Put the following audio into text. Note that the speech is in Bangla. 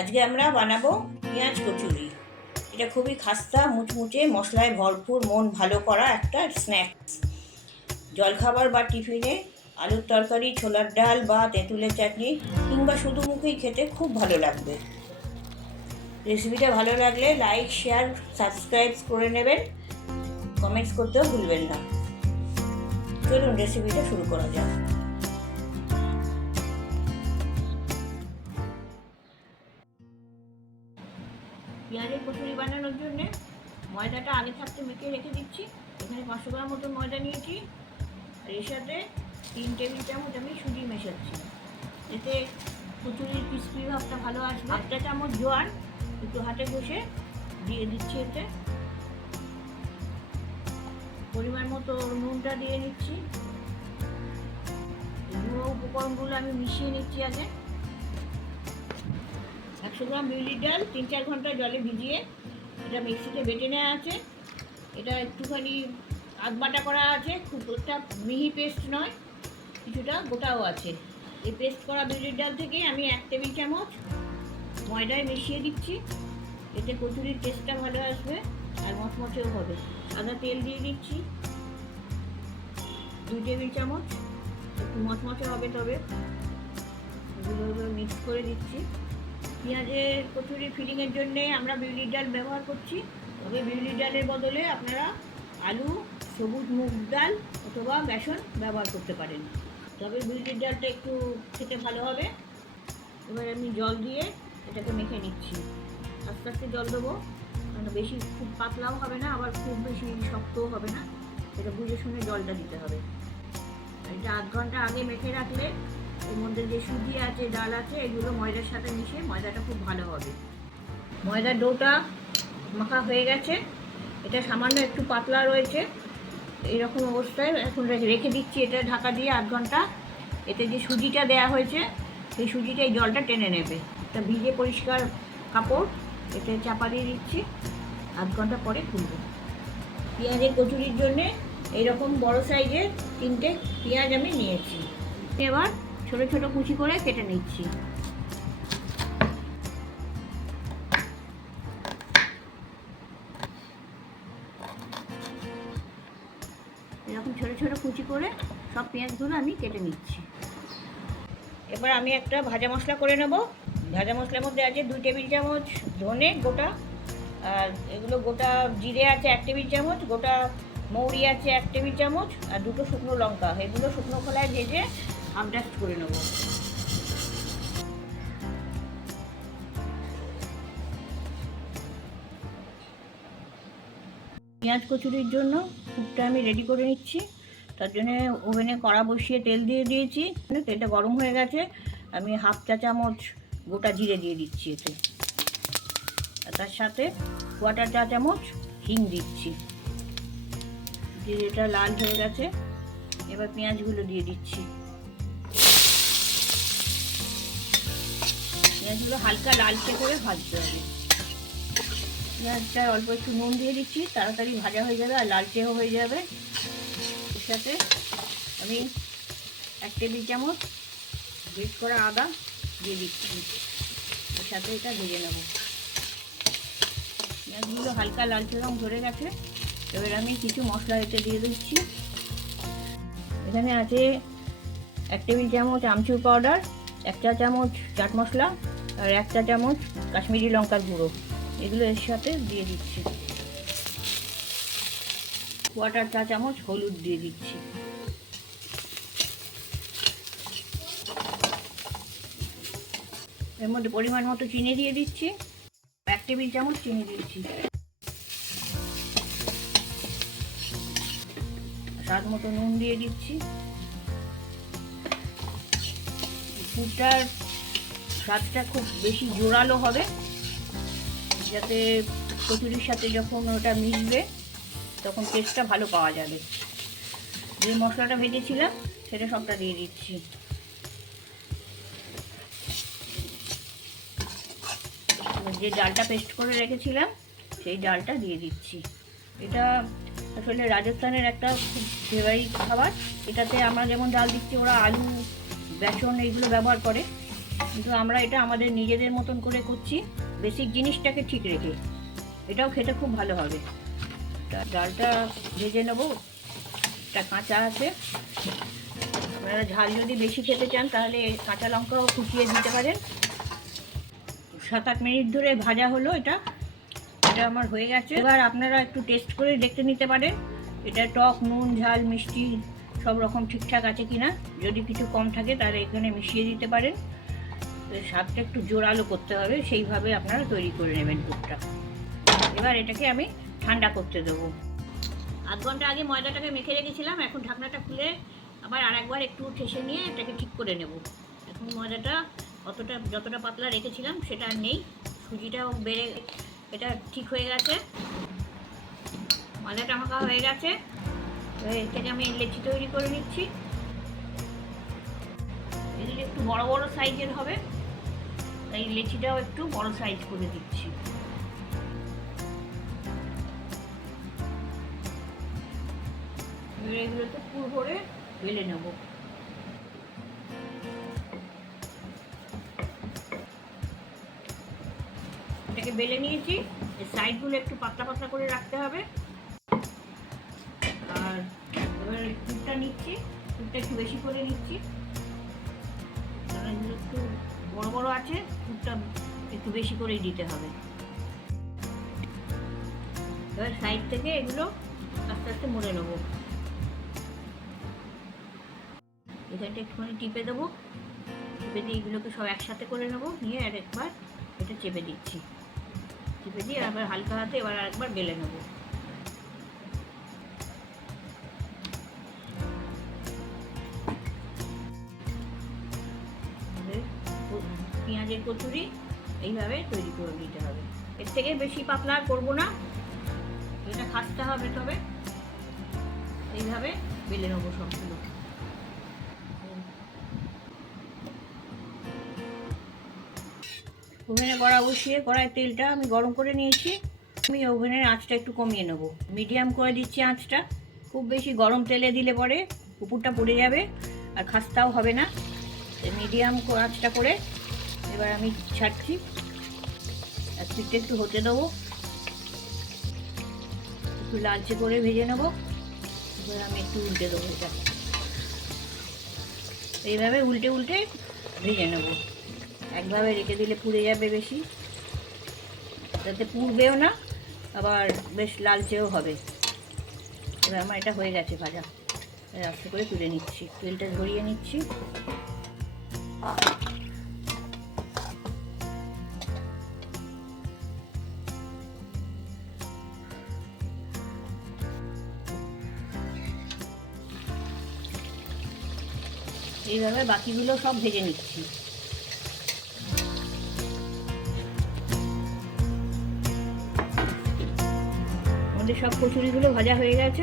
আজকে আমরা বানাবো পেঁয়াজ কচুরি। এটা খুবই খাস্তা মুচমুচে মশলায় ভরপুর মন ভালো করা একটা স্ন্যাক্স। জলখাবার বা টিফিনে আলুর তরকারি, ছোলার ডাল বা তেঁতুলের চাটনি কিংবা শুধু মুখেই খেতে খুব ভালো লাগবে। রেসিপিটা ভালো লাগলে লাইক, শেয়ার, সাবস্ক্রাইব করে নেবেন। কমেন্টস করতেও ভুলবেন না। চলুন রেসিপিটা শুরু করা যাক। পেঁয়াজের কচুরি বানানোর জন্য ময়দাটা আগে থাকতে মেখে রেখে দিচ্ছি। এখানে 500 গ্রাম মতো ময়দা নিয়েছি, আর এর সাথে 3 টেবিল চামচ আমি সুজি মেশাচ্ছি। এতে কচুরির ক্রিস্পি ভাবটা ভালো আসবে। 1 চামচ জোয়ান একটু হাতে ঘষে দিয়ে দিচ্ছি। এতে পরিমাণ মতো নুনটা দিয়ে নিচ্ছি। গুঁড়ো উপকরণগুলো আমি মিশিয়ে নিচ্ছি আগে। 100 গ্রাম বিউলির ডাল 3-4 ঘন্টা জলে ভিজিয়ে এটা মিক্সিতে বেটে নেওয়া আছে। এটা একটুখানি আধ বাটা করা আছে, খুব একটা মিহি পেস্ট নয়, কিছুটা গোটাও আছে। এই পেস্ট করা বিউলির ডাল থেকে আমি 1 টেবিল চামচ ময়দায় মিশিয়ে দিচ্ছি। এতে কচুরির টেস্টটা ভালো আসবে আর মচমচেও হবে। সাদা তেল দিয়ে দিচ্ছি 2 টেবিল চামচ, একটু মচমচে হবে তবে। এগুলো মিক্স করে দিচ্ছি। পেঁয়াজের কচুরি ফিলিংয়ের জন্যে আমরা বিউলির ডাল ব্যবহার করছি, তবে বিউলির ডালের বদলে আপনারা আলু, সবুজ মুগ ডাল অথবা বেসন ব্যবহার করতে পারেন, তবে বিউলির ডালটা একটু খেতে ভালো হবে। এবার আমি জল দিয়ে এটাকে মেখে নিচ্ছি। আস্তে আস্তে জল দেবো, কারণ বেশি খুব পাতলাও হবে না, আবার খুব বেশি শক্তও হবে না। এটা বুঝে শুনে জলটা দিতে হবে। এটা আধ ঘন্টা আগে মেখে রাখলে এর মধ্যে যে সুজি আছে, ডাল আছে, এগুলো ময়দার সাথে মিশে ময়দাটা খুব ভালো হবে। ময়দার ডোটা মাখা হয়ে গেছে, এটা সামান্য একটু পাতলা রয়েছে। এইরকম অবস্থায় এখন রেখে দিচ্ছি এটা ঢাকা দিয়ে আধ ঘন্টা। এতে যে সুজিটা দেয়া হয়েছে সেই সুজিটা এই জলটা টেনে নেবে। এটা ভিজে পরিষ্কার কাপড় এতে চাপা দিয়ে দিচ্ছি। আধ ঘন্টা পরে খুলবো। পেঁয়াজের কচুরির জন্যে এইরকম বড় সাইজের 3টে পেঁয়াজ আমি নিয়েছি। এবার ছোট ছোট কুচি করে কেটে নিচ্ছি। এরকম ছোট ছোট কুচি করে সব পেঁয়াজগুলো আমি কেটে নিচ্ছি। এবার আমি একটা ভাজা মশলা করে নেব। ভাজা মশলার মধ্যে আছে 2 টেবিল চামচ ধনে গোটা, আর এগুলো গোটা জিরে আছে 1 টেবিল চামচ, গোটা মৌরি আছে 1 টেবিল চামচ, আর 2টো শুকনো লঙ্কা। এগুলো শুকনো খোলায় ভেজে হাফ ডাস্ট করে নেব। পেঁয়াজ কচুরির জন্য কুকটা আমি রেডি করে নিচ্ছি। তার জন্য ওভেনে কড়া বসিয়ে তেল দিয়ে দিয়েছি। তেলটা গরম হয়ে গেছে, আমি হাফ চা চামচ গোটা জিরে দিয়ে দিচ্ছি এতে, আর তার সাথে 1/4 চা চামচ হিং দিচ্ছি। জিরেটা লাল হয়ে গেছে, এবার পেঁয়াজগুলো দিয়ে দিচ্ছি। পেঁয়াজগুলো হালকা লালচে করে ভাজতে হবে। পেঁয়াজটা অল্প একটু নুন দিয়ে দিচ্ছি, তাড়াতাড়ি ভাজা হয়ে যাবে আর লালচেও হয়ে যাবে। এর সাথে আমি 1 টেবিল চামচ গ্রেট করা আদা দিয়ে দিচ্ছি। এর সাথে এটা ভেজে নেব। পেঁয়াজগুলো হালকা লালচে রঙ ধরে গেছে, এবার আমি কিছু মশলা এতে দিয়ে দিচ্ছি। এখানে আছে 1 টেবিল চামচ আমচুর পাউডার, 1 চা চামচ চাট মশলা, আর 1 চা চামচ কাশ্মীরি লঙ্কার গুঁড়ো। এগুলো এর সাথে দিয়ে দিচ্ছি। 1/4 চা চামচ হলুদ দিয়ে দিচ্ছি। এর মধ্যে পরিমাণ মতো চিনি দিয়ে দিচ্ছি। 1 টেবিল চামচ চিনি দিচ্ছি। স্বাদ মতো নুন দিয়ে দিচ্ছি। পুরটার স্বাদটা খুব বেশি জোরালো হবে, যাতে কচুরির সাথে যখন ওটা মিশবে তখন টেস্টটা ভালো পাওয়া যাবে। যে মশলাটা ভেজেছিলাম সেটা সবটা দিয়ে দিচ্ছি। যে ডালটা পেস্ট করে রেখেছিলাম সেই ডালটা দিয়ে দিচ্ছি। এটা আসলে রাজস্থানের একটা খুব ফেভারিট খাবার। এটাতে আমরা যেমন ডাল দিচ্ছি, ওরা আলু, বেসন এইগুলো ব্যবহার করে। কিন্তু আমরা এটা আমাদের নিজেদের মতন করে করছি, বেসিক জিনিসটাকে ঠিক রেখে। এটাও খেতে খুব ভালো হবে। ডালটা ভেজে নেবো, এটা কাঁচা আছে। আপনারা ঝাল যদি বেশি খেতে চান তাহলে কাঁচা লঙ্কাও কুচিয়ে দিতে পারেন। 7-8 মিনিট ধরে ভাজা হলো, এটা আমার হয়ে গেছে। এবার আপনারা একটু টেস্ট করে দেখতে নিতে পারেন এটা টক, নুন, ঝাল, মিষ্টি সব রকম ঠিকঠাক আছে কিনা। যদি কিছু কম থাকে তাহলে এখানে মিশিয়ে দিতে পারেন। স্বাদটা একটু জোরালো করতে হবে, সেইভাবে আপনারা তৈরি করে নেবেন পুরটা। এবার এটাকে আমি ঠান্ডা করতে দেবো। আধ ঘন্টা আগে ময়দাটাকে মেখে রেখেছিলাম, এখন ঢাকনাটা খুলে আবার আরেকবার একটু ঠেসে নিয়ে এটাকে ঠিক করে নেব। এখন ময়দাটা যতটা পাতলা রেখেছিলাম সেটা আর নেই, সুজিটাও বেড়ে এটা ঠিক হয়ে গেছে। ময়দাটা মাখা হয়ে গেছে। এর থেকে আমি লেচি তৈরি করে নিচ্ছি। এগুলো একটু বড় বড় সাইজের হবে, তাই লেচিটাও একটু বড় সাইজ করে দিচ্ছি। এগুলোকে পুরো করে বেলে নেব। এটাকে বেলে নিয়েছি, এই সাইডগুলো একটু পাতলা পাতলা করে রাখতে হবে। আর এবার পুরটা নিচ্ছি, পুরটা একটু বেশি করে নিচ্ছি, কারণ এগুলো একটু বড় বড় আছে, পুরটা একটু বেশি করেই দিতে হবে। এবার সাইড থেকে এগুলো আস্তে আস্তে মুড়ে নেবো। এখানটা একটুখানি টিপে দেবো, টিপে দিয়ে এগুলোকে সব একসাথে করে নেবো। নিয়ে আর একবার এটা চেপে দিচ্ছি, চেপে দিয়ে আবার হালকা হাতে এবার আরেকবার বেলে নেবো। পেঁয়াজের কচুরি এইভাবে তৈরি করে দিতে হবে। এর থেকে বেশি পাতলা করবো না, এটা খাসতে হবে। তবে এইভাবে বেলে নেবো সবগুলো। ওভেনে কড়া বসিয়ে কড়াই তেলটা আমি গরম করে নিয়েছি। আমি ওভেনের আঁচটা একটু কমিয়ে নেব, মিডিয়াম করে দিচ্ছি আঁচটা। খুব বেশি গরম তেলে দিলে পরে উপরটা পুড়ে যাবে আর খাস্তাও হবে না। মিডিয়াম আঁচটা করে এবার আমি ছাড়ছি। আর পিঠটা একটু হতে দেবো, একটু লালচে করে ভেজে নেবো। এবার আমি একটু উল্টে দেবো, এটা এইভাবে উল্টে উল্টে ভেজে নেবো। একভাবে রেখে দিলে পুড়ে যাবে বেশি, যাতে পুড়বেও না আবার বেশ লালচেও হবে। এবার আমার এটা হয়ে গেছে ভাজা, আস্তে করে তুলে নিচ্ছি, তেলটা ঝরিয়ে নিচ্ছি। এইভাবে বাকিগুলো সব ভেজে নিচ্ছি। আমাদের সব কচুরিগুলো ভাজা হয়ে গেছে।